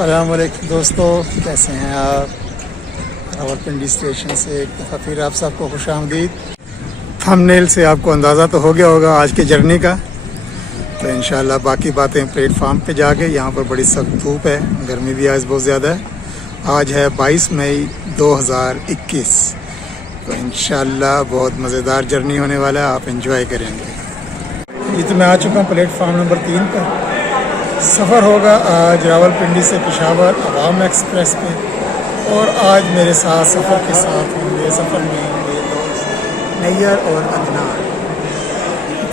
अस्सलामुअलैकुम दोस्तों, कैसे हैं आप। रावलपिंडी स्टेशन से एक दफ़ा फिर आप सबको खुशामदीद। थंबनेल से आपको अंदाज़ा तो हो गया होगा आज की जर्नी का। तो इंशाल्लाह बाकी बातें प्लेटफार्म पे जाके। यहाँ पर बड़ी सख्त धूप है, गर्मी भी आज बहुत ज़्यादा है। आज है 22 मई 2021। तो इंशाल्लाह बहुत मज़ेदार जर्नी होने वाला है, आप इंजॉय करेंगे। ये तो मैं आ चुका हूँ प्लेटफार्म नंबर 3 पर। सफ़र होगा आज रावलपिंडी से पेशावर अवाम एक्सप्रेस पे। और आज मेरे साथ सफ़र के साथ होंगे, सफ़र में मेरे दोस्त नैयर और अदनान।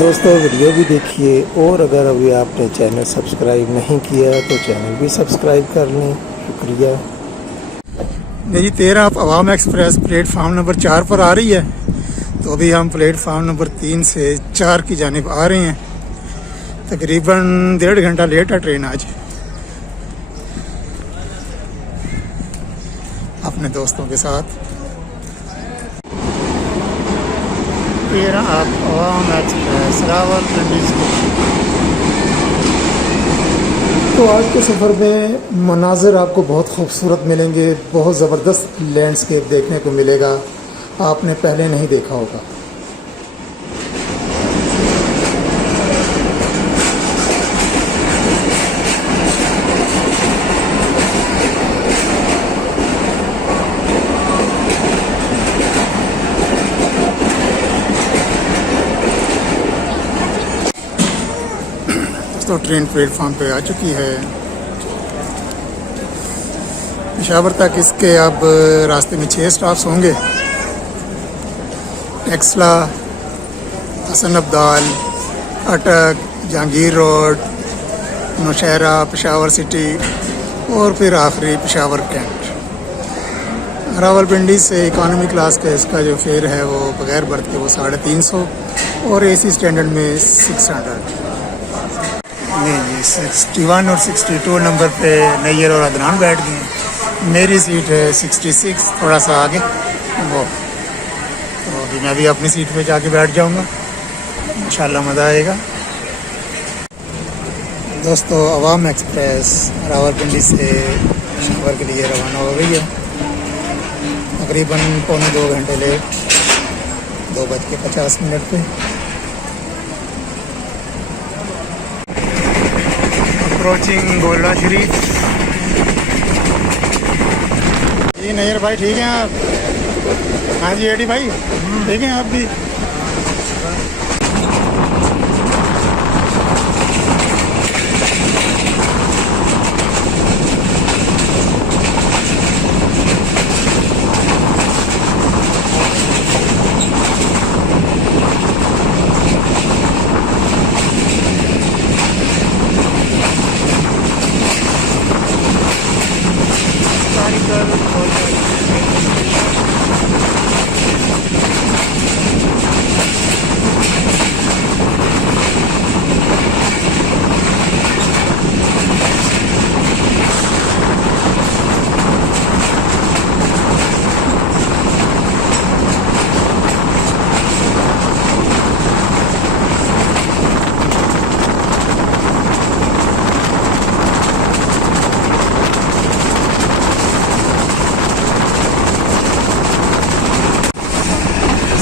दोस्तों वीडियो भी देखिए, और अगर अभी आपने चैनल सब्सक्राइब नहीं किया तो चैनल भी सब्सक्राइब कर लें, शुक्रिया। मेरी 13 अवाम एक्सप्रेस प्लेटफार्म नंबर 4 पर आ रही है। तो अभी हम प्लेटफार्म नंबर 3 से 4 की जानिब आ रहे हैं। तकरीबन 1.5 घंटा लेट है ट्रेन आज। अपने दोस्तों के साथ 13 अवाम एक्सप्रेस रावलपिंडी स्टेशन। तो आज के सफ़र में मनाज़िर आपको बहुत खूबसूरत मिलेंगे, बहुत ज़बरदस्त लैंडस्केप देखने को मिलेगा, आपने पहले नहीं देखा होगा। तो ट्रेन प्लेटफार्म पे आ चुकी है। पेशावर तक इसके अब रास्ते में 6 स्टॉप्स होंगे। टैक्सला, हसनअब्दाल, अटक, जहांगीर रोड, नौशहरा, पेशावर सिटी और फिर आखिरी पेशावर कैंट। रावलपिंडी से इकॉनमी क्लास का इसका जो फेयर है वो बगैर बर्थ के वो 350 और एसी स्टैंडर्ड में 600। नहीं, 61 और 62 नंबर पे नैयर और अदनान बैठ गए हैं। मेरी सीट है 66, थोड़ा सा आगे वो। तो अभी मैं भी अपनी सीट पे जाके बैठ जाऊंगा, इंशाल्लाह मज़ा आएगा। दोस्तों अवाम एक्सप्रेस रावलपिंडी से पेशावर के लिए रवाना हो गई है। तकरीबन 2 घंटे लेट, 2:50 पे। अप्रोचिंग गोलरा शरीफ। जी नैयर भाई ठीक हैं आप? हाँ जी एडी भाई ठीक हैं आप भी?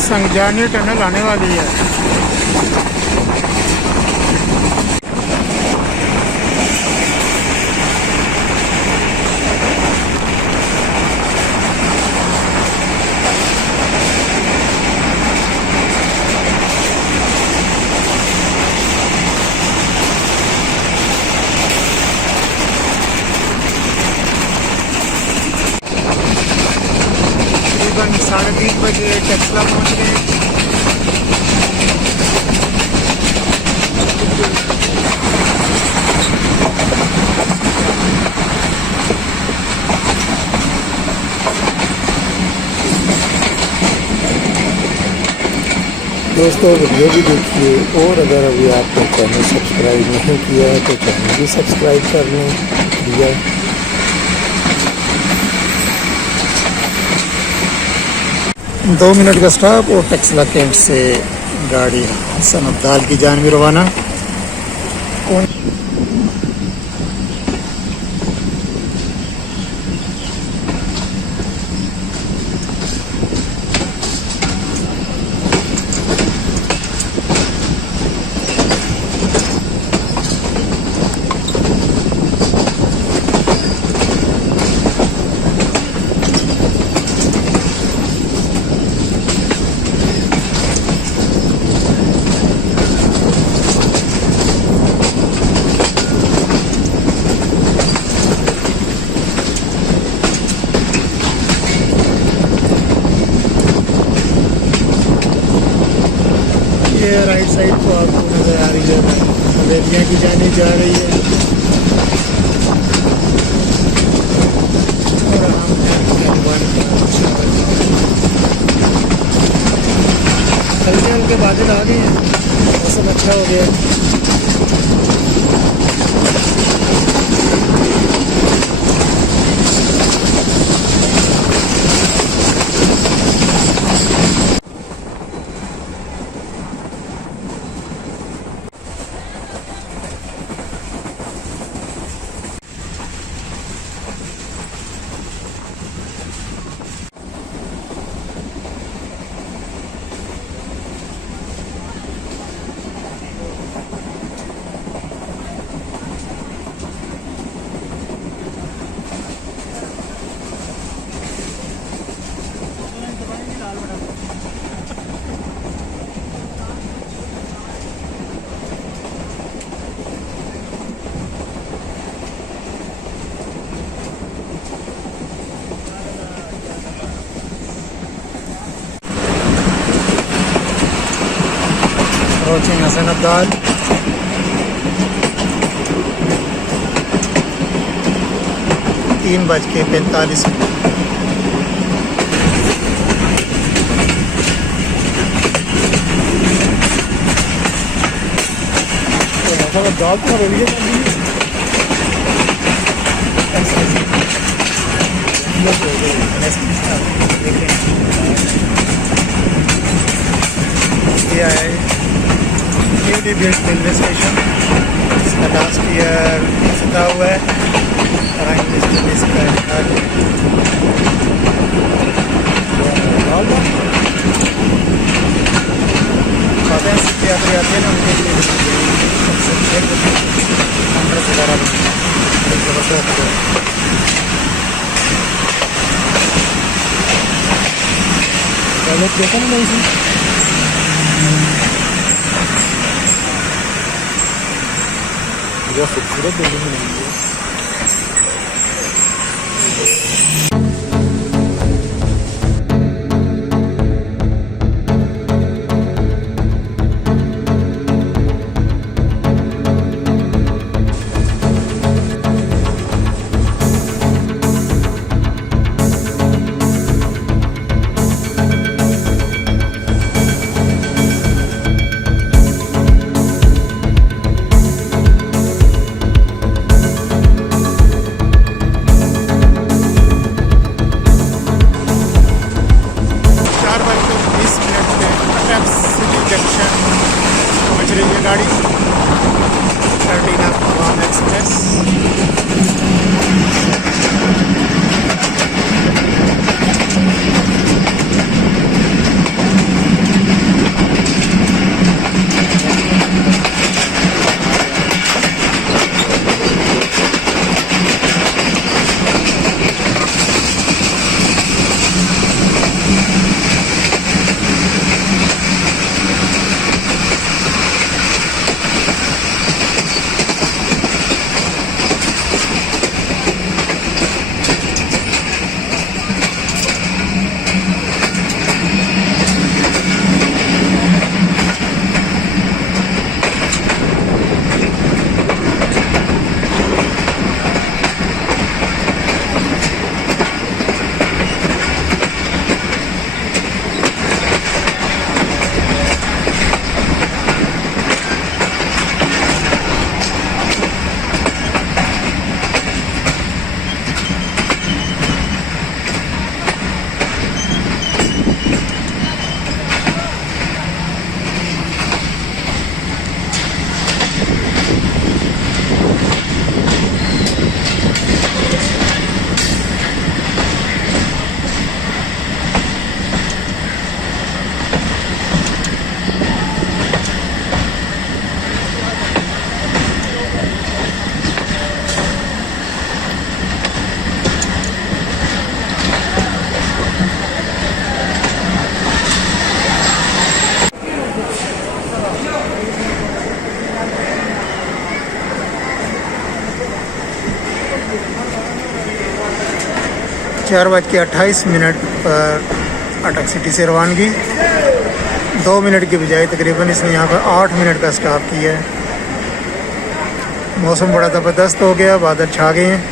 संजानी टनल आने वाली है। तकरीबन 3:30 बजे टैक्सला पहुँच गए। दोस्तों वीडियो भी देखिए, और अगर अभी आपने चैनल सब्सक्राइब नहीं किया है तो चैनल भी सब्सक्राइब कर लें, शुक्रिया। 2 मिनट का स्टॉप और टैक्सिला कैंट से गाड़ी हसनअब्दाल की जानिब रवाना। के राइट साइड को आपको नज़र आ रही है हवेलियाँ की जाने जा रही है और हल्के हल्के बादल आ गए हैं, मौसम अच्छा हो गया है। Approaching Hasanabdal. तीन बज के 45 मिनट। Hasanabdal तो हवेली है। ये है newly built railway station, इसका लास्ट ईयर सजा हुआ है। प्राइम मिनिस्टर ने इसका यात्री आते हैं ना उनके लिए देखा ना नहीं बहुत खूबसूरत बिल्डिंग बनी है। 13 Awam Express। (4:28) पर अटक सिटी से रवानगी। 2 मिनट की बजाय तकरीबन इसने यहाँ पर 8 मिनट का स्टॉप किया है। मौसम बड़ा ज़बरदस्त हो गया, बादल छा गए हैं।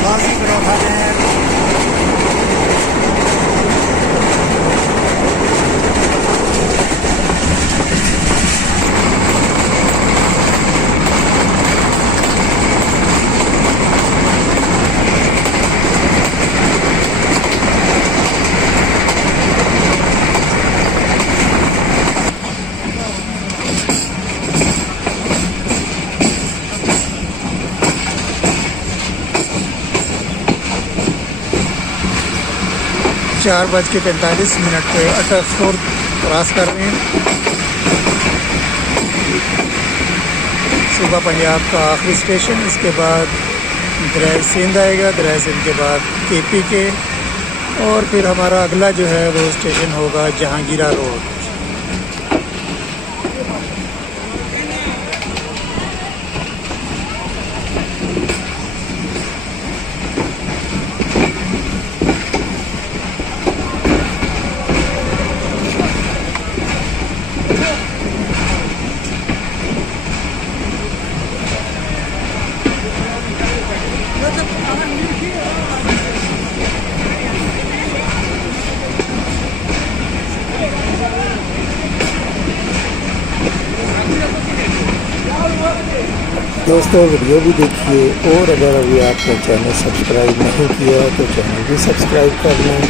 Ghazi Brotha Canal, 4:45 पे अटक खुर्द क्रॉस कर रहे हैं। सुबह पंजाब का आखिरी स्टेशन, इसके बाद दरिया सिंध आएगा, दरिया सिंध के बाद KPK, और फिर हमारा अगला जो है वो स्टेशन होगा जहांगीरा रोड। दोस्तों वीडियो भी देखिए, और अगर अभी आपने चैनल सब्सक्राइब नहीं किया तो चैनल भी सब्सक्राइब कर लें।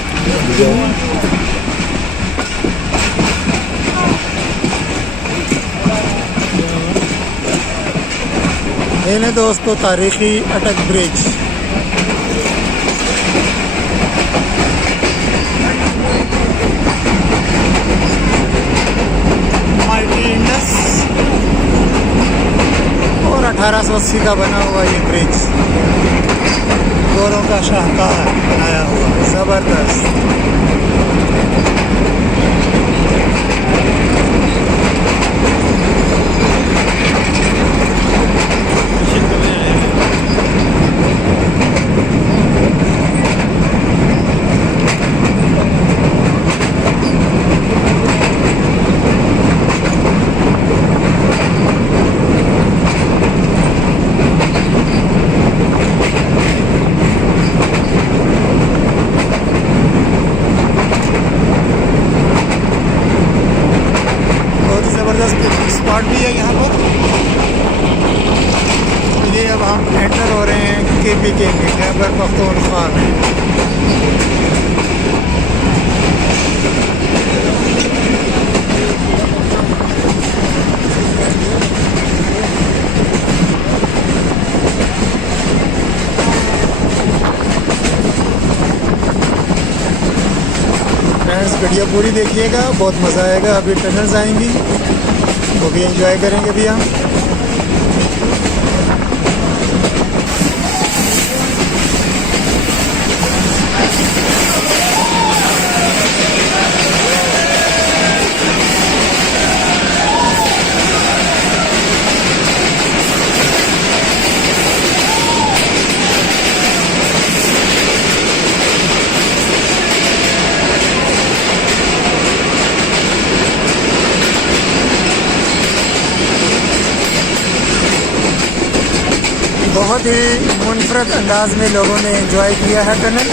ये ने दोस्तों तारीखी अटक ब्रिज, माइटी इंडस और 1880 का बना हुआ ये ब्रिज, गोरों का शाहकार बनाया हुआ, ज़बरदस्त। स्पॉट भी है यहाँ पर। ये अब हम एंटर हो रहे हैं KPK में, खैबर पख्तूनख्वा में। फ्रेंड्स वीडियो पूरी देखिएगा, बहुत मज़ा आएगा। अभी टनल्स आएंगी, वो भी एंजॉय करेंगे भी हम। बहुत ही मुनफरद अंदाज में लोगों ने एंजॉय किया है टनल।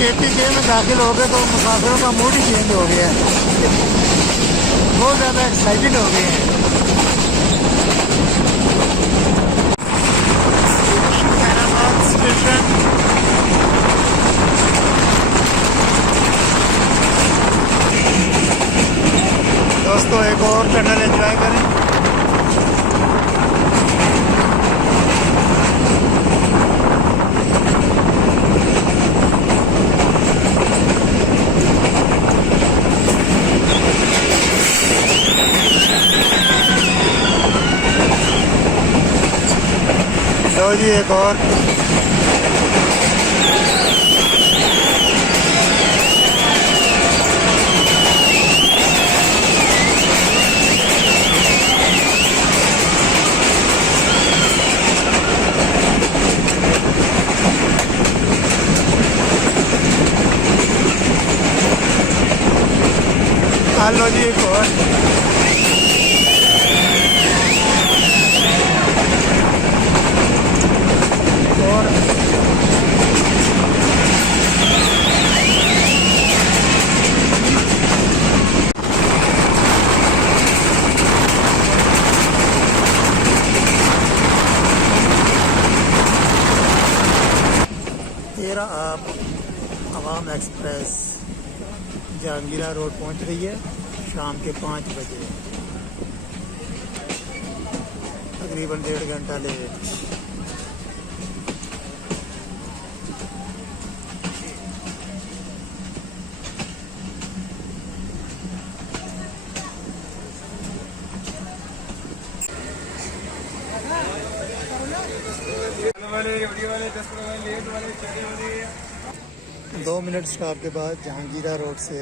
KPK में दाखिल हो गए तो मुसाफिरों का मूड ही चेंज हो गया है, बहुत ज़्यादा एक्साइटेड हो गए हैं। खैराबाद स्टेशन। दोस्तों एक और टनल एंजॉय करें। लो जी एक और। लो जी एक और। आप अवाम एक्सप्रेस जहांगीरा रोड पहुंच रही है शाम के 5 बजे, तकरीबन 1.5 घंटा लेट। दो मिनट स्टॉप के बाद जहांगीरा रोड से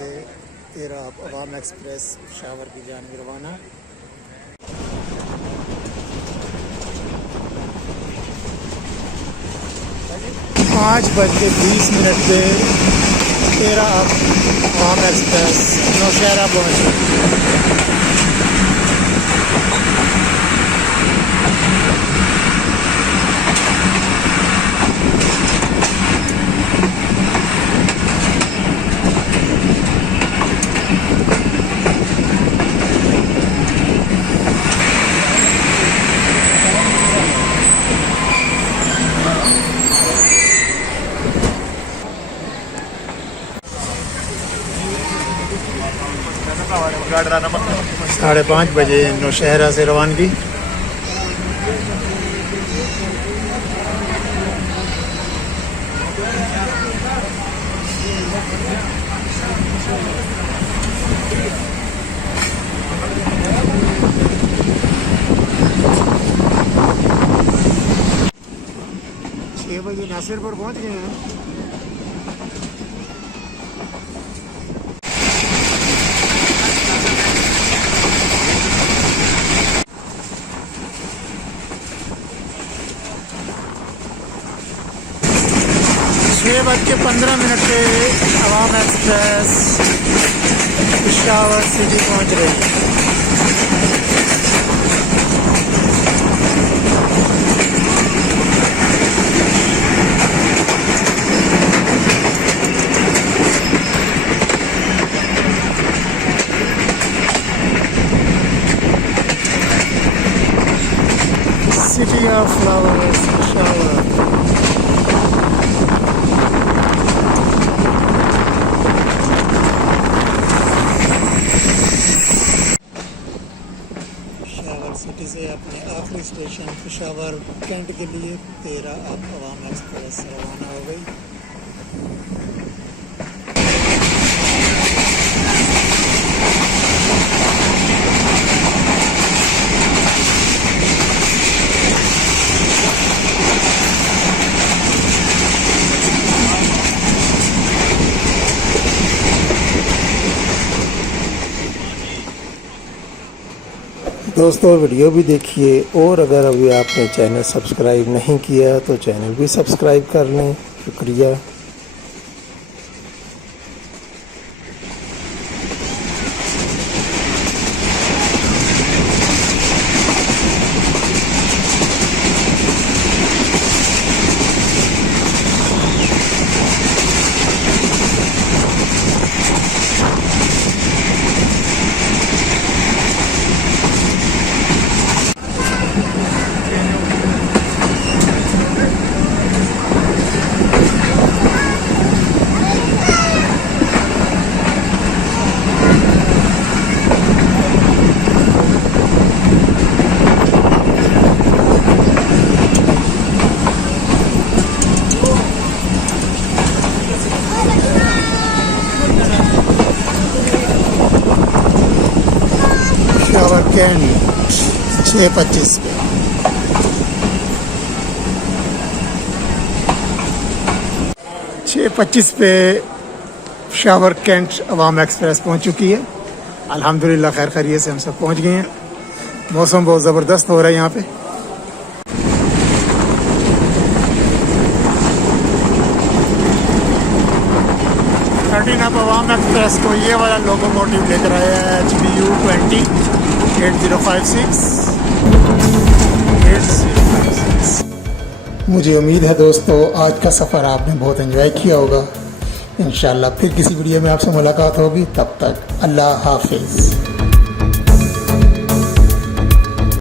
तेरा आप अवाम एक्सप्रेस पेशावर की जानिब रवाना। 5:20 पे तेरा आप अवाम एक्सप्रेस नौशहरा पहुँचे। साढ़े 5 बजे नौशहरा से रवानगी। नासिर पर पहुंच गए हैं। बज के 15 पे अवाम एक्सप्रेस पेशावर सिटी पहुंच रही है। City of flowers Peshawar. City से अपने आखिरी स्टेशन पेशावर कैंट के लिए तेरा आप अवाम एक्सप्रेस रवाना हो गई। दोस्तों वीडियो भी देखिए, और अगर अभी आपने चैनल सब्सक्राइब नहीं किया तो चैनल भी सब्सक्राइब कर लें। शुक्रिया। 6:25 पे। छः 25 पे पेशावर कैंट अवाम एक्सप्रेस पहुंच चुकी है। अल्हम्दुलिल्लाह खैर खैरियत से हम सब पहुंच गए हैं। मौसम बहुत ज़बरदस्त हो रहा है यहाँ पे। अब अवाम एक्सप्रेस को ये वाला लोकोमोटिव लेकर आया है HBU 8056। मुझे उम्मीद है दोस्तों आज का सफ़र आपने बहुत एंजॉय किया होगा। इंशाल्लाह फिर किसी वीडियो में आपसे मुलाकात होगी। तब तक अल्लाह हाफिज़।